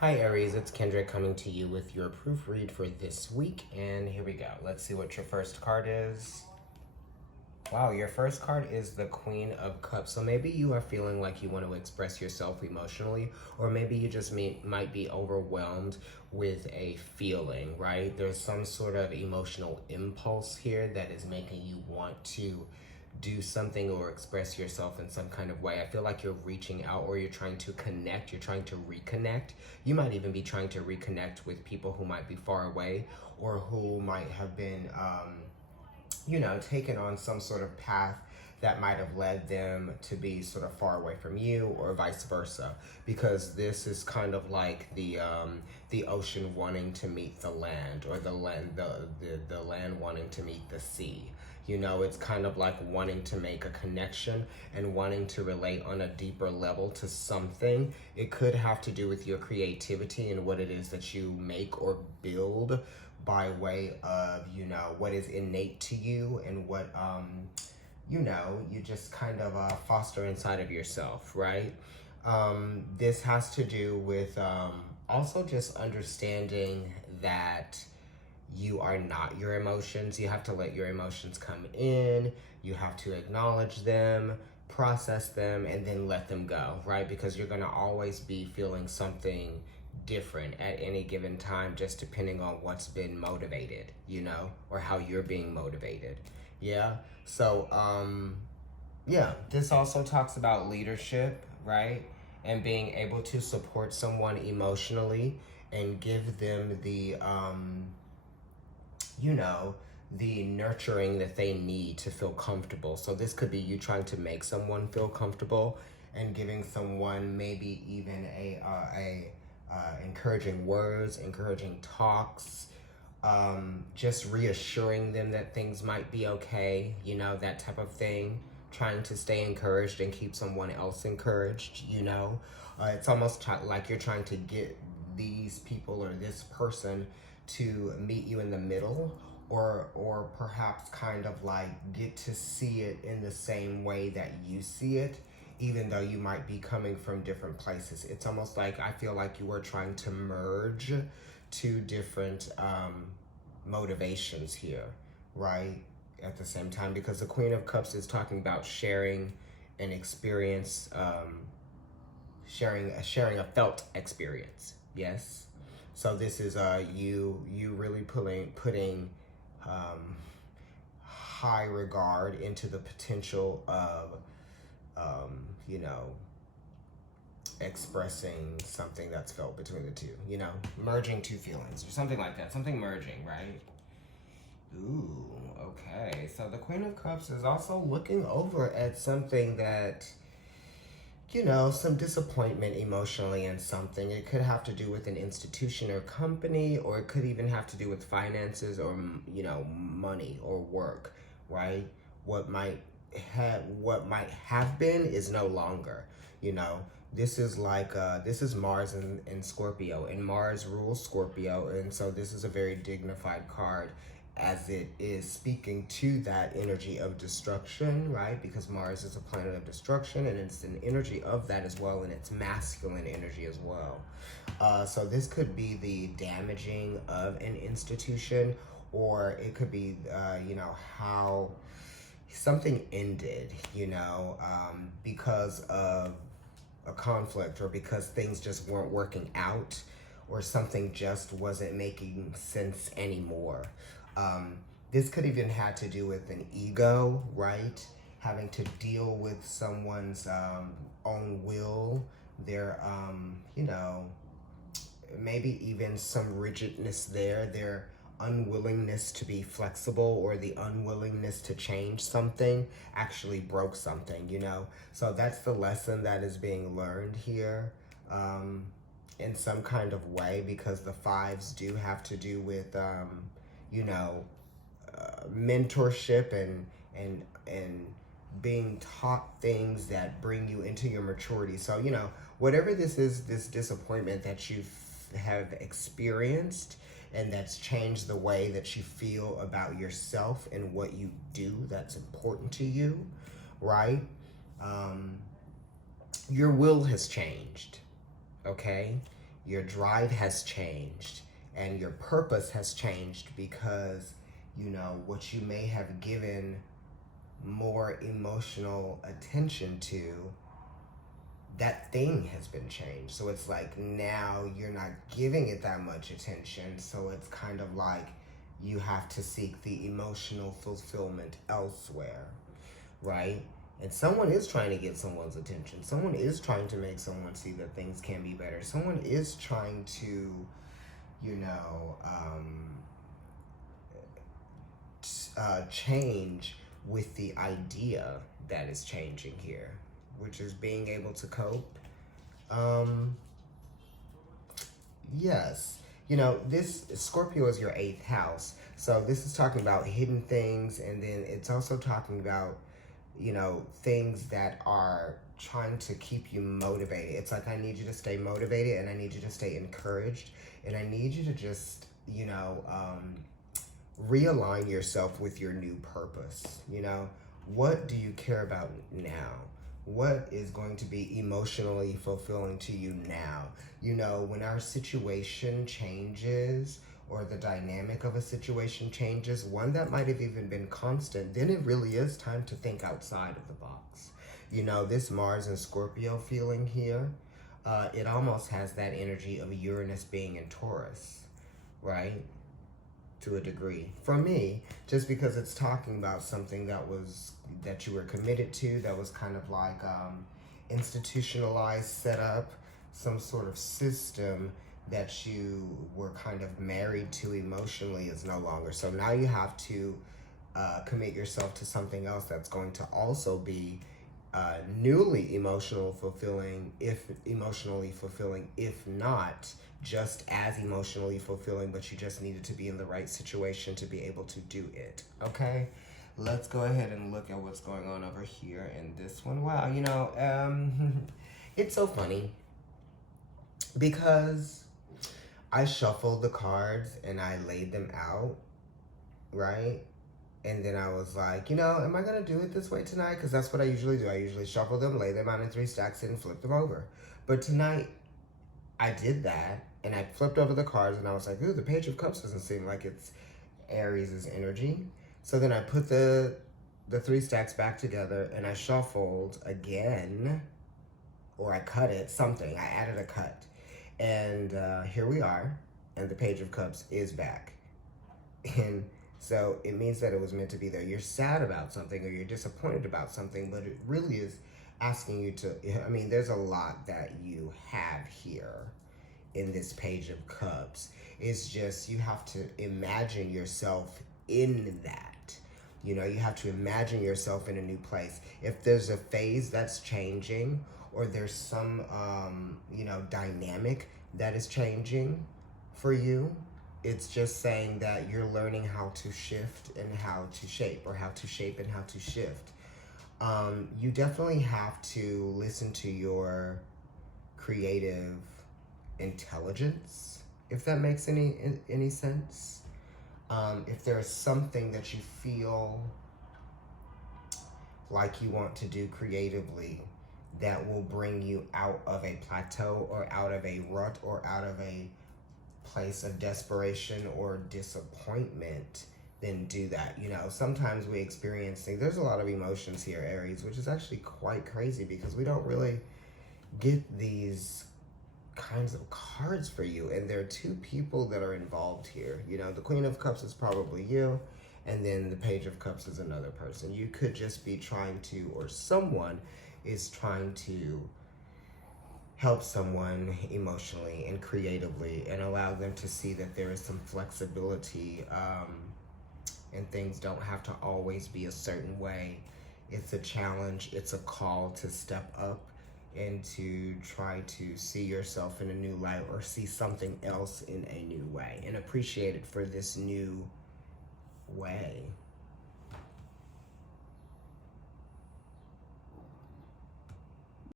Hi Aries, it's Kendrick coming to you with your proofread for this week, and here we go. Let's see what your first card is. Wow, your first card is the Queen of Cups. So maybe you are feeling like you want to express yourself emotionally, or maybe you just might be overwhelmed with a feeling, right? There's some sort of emotional impulse here that is making you want to do something or express yourself in some kind of way. I feel like you're reaching out or you're trying to connect, you're trying to reconnect. You might even be trying to reconnect with people who might be far away or who might have been taken on some sort of path that might have led them to be sort of far away from you, or vice versa, because this is kind of like the ocean wanting to meet the land, or the land wanting to meet the sea. It's kind of like wanting to make a connection and wanting to relate on a deeper level to something. It could have to do with your creativity and what it is that you make or build by way of, what is innate to you and what, you just kind of foster inside of yourself, right? This has to do with also just understanding that you are not your emotions. You have to let your emotions come in. You have to acknowledge them, process them, and then let them go, right? Because you're going to always be feeling something different at any given time, just depending on what's been motivated, or how you're being motivated. Yeah. So, this also talks about leadership, right? And being able to support someone emotionally and give them the nurturing that they need to feel comfortable. So this could be you trying to make someone feel comfortable and giving someone maybe even a encouraging words, encouraging talks, just reassuring them that things might be okay, that type of thing. Trying to stay encouraged and keep someone else encouraged, It's almost like you're trying to get these people or this person to meet you in the middle, or perhaps kind of like get to see it in the same way that you see it, even though you might be coming from different places. It's almost like I feel like you are trying to merge two different motivations here, right? At the same time, because the Queen of Cups is talking about sharing an experience, sharing a felt experience. Yes. So this is you really putting high regard into the potential of expressing something that's felt between the two, merging two feelings or something like that, something merging, right? Ooh, okay. So the Queen of Cups is also looking over at something that, some disappointment emotionally in something. It could have to do with an institution or company, or it could even have to do with finances or, money or work, right? What might have been is no longer, This is like, this is Mars in Scorpio, and Mars rules Scorpio, and so this is a very dignified card, as it is speaking to that energy of destruction, right? Because Mars is a planet of destruction, and it's an energy of that as well, and it's masculine energy as well. So this could be the damaging of an institution, or it could be, how something ended, because of a conflict, or because things just weren't working out, or something just wasn't making sense anymore. This could even have to do with an ego, right? Having to deal with someone's own will, their, maybe even some rigidness there, their unwillingness to be flexible, or the unwillingness to change something actually broke something, So that's the lesson that is being learned here, in some kind of way, because the fives do have to do with, mentorship and being taught things that bring you into your maturity. So, whatever this is, this disappointment that you have experienced, and that's changed the way that you feel about yourself and what you do that's important to you, right? Your will has changed, okay? Your drive has changed and your purpose has changed because, you know, what you may have given more emotional attention to, that thing has been changed. So it's like now you're not giving it that much attention. So it's kind of like you have to seek the emotional fulfillment elsewhere, right? And someone is trying to get someone's attention. Someone is trying to make someone see that things can be better. Someone is trying to, you know, change with the idea that is changing here, which is being able to cope. Yes. You know, this Scorpio is your 8th house. So this is talking about hidden things, and then it's also talking about, you know, things that are trying to keep you motivated. It's like, I need you to stay motivated, and I need you to stay encouraged, and I need you to just, you know, realign yourself with your new purpose. You know, what do you care about now? What is going to be emotionally fulfilling to you now? You know, when our situation changes, or the dynamic of a situation changes, one that might have even been constant, then it really is time to think outside of the box. You know, this Mars and Scorpio feeling here, it almost has that energy of Uranus being in Taurus, right? To a degree. For me, just because it's talking about something that you were committed to, that was kind of like institutionalized, set up, some sort of system that you were kind of married to emotionally is no longer. So now you have to commit yourself to something else that's going to also be newly emotionally fulfilling, if not just as emotionally fulfilling, but you just needed to be in the right situation to be able to do it. Okay, let's go ahead and look at what's going on over here in this one. Wow, you know, it's so funny because I shuffled the cards and I laid them out, right? And then I was like, you know, am I going to do it this way tonight? Because that's what I usually do. I usually shuffle them, lay them out in 3 stacks, and flip them over. But tonight, I did that, and I flipped over the cards, and I was like, ooh, the Page of Cups doesn't seem like it's Aries' energy. So then I put the 3 stacks back together, and I shuffled again, or I cut it, something. I added a cut. And here we are, and the Page of Cups is back. And so it means that it was meant to be there. You're sad about something, or you're disappointed about something, but it really is asking you to, I mean, there's a lot that you have here in this Page of Cups. It's just, you have to imagine yourself in that. You know, you have to imagine yourself in a new place. If there's a phase that's changing, or there's some, you know, dynamic that is changing for you, it's just saying that you're learning how to shift and how to shape, or how to shape and how to shift. You definitely have to listen to your creative intelligence, if that makes any sense. If there's something that you feel like you want to do creatively that will bring you out of a plateau, or out of a rut, or out of a place of desperation or disappointment, then do that. You know, sometimes we experience things. There's a lot of emotions here, Aries, which is actually quite crazy because we don't really get these kinds of cards for you. And there are 2 people that are involved here. You know, the Queen of Cups is probably you, and then the Page of Cups is another person. You could just be trying to, or someone is trying to help someone emotionally and creatively, and allow them to see that there is some flexibility, and things don't have to always be a certain way. It's a challenge, it's a call to step up and to try to see yourself in a new light, or see something else in a new way, and appreciate it for this new way.